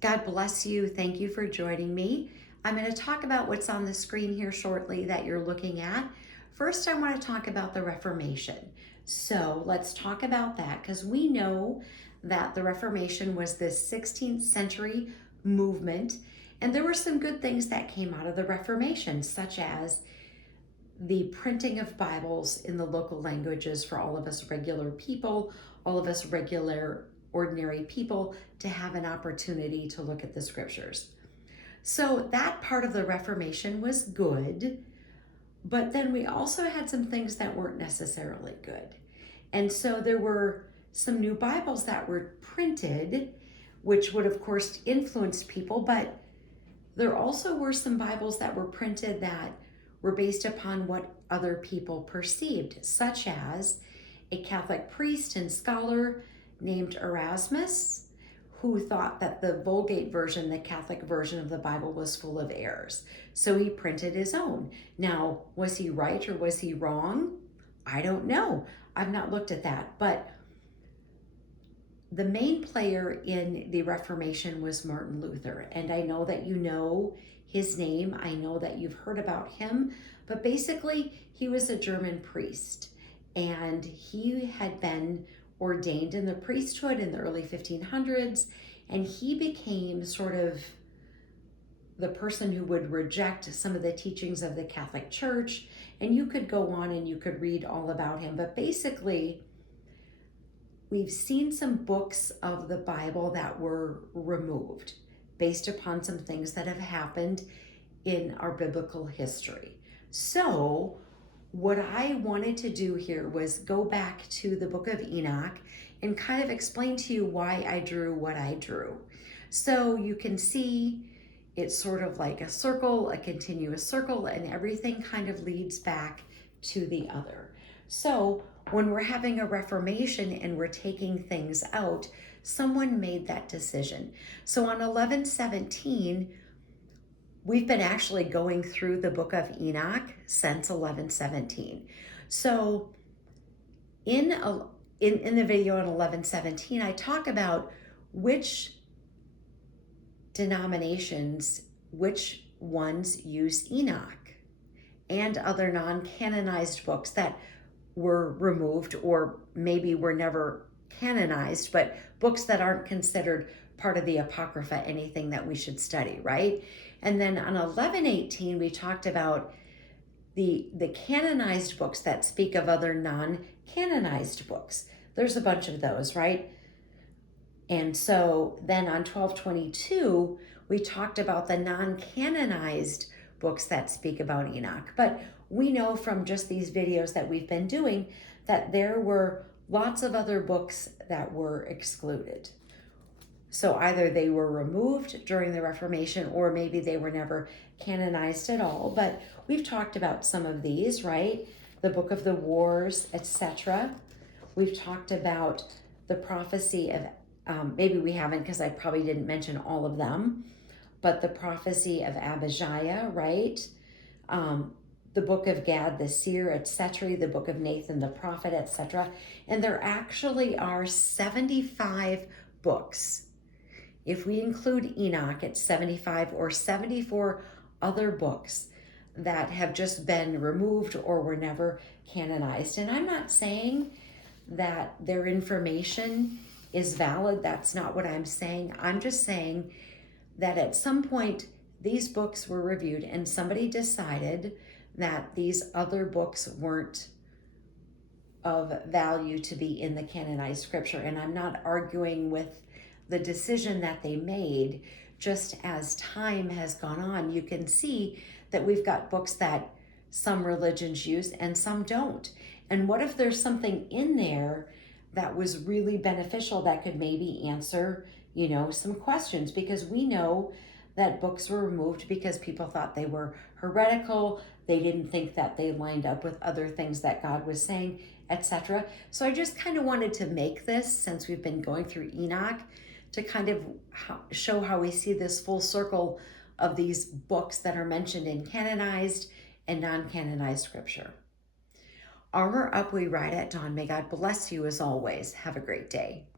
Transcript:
God bless you. Thank you for joining me. I'm going to talk about what's on the screen here shortly that you're looking at. First, I want to talk about the Reformation. So let's talk about that because we know that the Reformation was this 16th century movement, and there were some good things that came out of the Reformation, such as the printing of Bibles in the local languages for all of us regular people, all of us regular, ordinary people to have an opportunity to look at the scriptures. So that part of the Reformation was good, but then we also had some things that weren't necessarily good. And so there were some new Bibles that were printed, which would, of course, influence people, but there also were some Bibles that were printed that were based upon what other people perceived, such as a Catholic priest and scholar named Erasmus, who thought that the Vulgate version, the Catholic version of the Bible, was full of errors. So he printed his own. Now, was he right or was he wrong? I don't know. I've not looked at that. But the main player in the Reformation was Martin Luther. And I know that you know his name. I know that you've heard about him. But basically, he was a German priest. And he had been ordained in the priesthood in the early 1500s. And he became sort of the person who would reject some of the teachings of the Catholic Church. And you could go on and you could read all about him. But basically, we've seen some books of the Bible that were removed based upon some things that have happened in our biblical history. So what I wanted to do here was go back to the book of Enoch and kind of explain to you why I drew what I drew. So you can see it's sort of like a circle, a continuous circle, and everything kind of leads back to the other. So when we're having a reformation and we're taking things out, someone made that decision. So on 1117, we've been actually going through the book of Enoch since 1117. So in the video on 1117, I talk about which denominations, which ones use Enoch and other non-canonized books that were removed or maybe were never canonized, but books that aren't considered part of the Apocrypha, anything that we should study, right? And then on 1118, we talked about the canonized books that speak of other non-canonized books. There's a bunch of those, right? And so then on 1222, we talked about the non-canonized books that speak about Enoch. But we know from just these videos that we've been doing that there were lots of other books that were excluded. So either they were removed during the Reformation or maybe they were never canonized at all. But we've talked about some of these, right? The Book of the Wars, etc. We've talked about the prophecy of, maybe we haven't because I probably didn't mention all of them, but the prophecy of Abijah, right? The book of Gad the seer, etc., the book of Nathan the prophet, etc. And there actually are 75 books. If we include Enoch, it's 75 or 74 other books that have just been removed or were never canonized. And I'm not saying that their information is valid. That's not what I'm saying. I'm just saying that at some point these books were reviewed and somebody decided that these other books weren't of value to be in the canonized scripture. And I'm not arguing with the decision that they made. Just as time has gone on, you can see that we've got books that some religions use and some don't. And what if there's something in there that was really beneficial that could maybe answer, some questions? Because we know that books were removed because people thought they were heretical. They didn't think that they lined up with other things that God was saying, etc. So I just kind of wanted to make this, since we've been going through Enoch, to kind of show how we see this full circle of these books that are mentioned in canonized and non-canonized scripture. Armor up, we ride at dawn. May God bless you as always. Have a great day.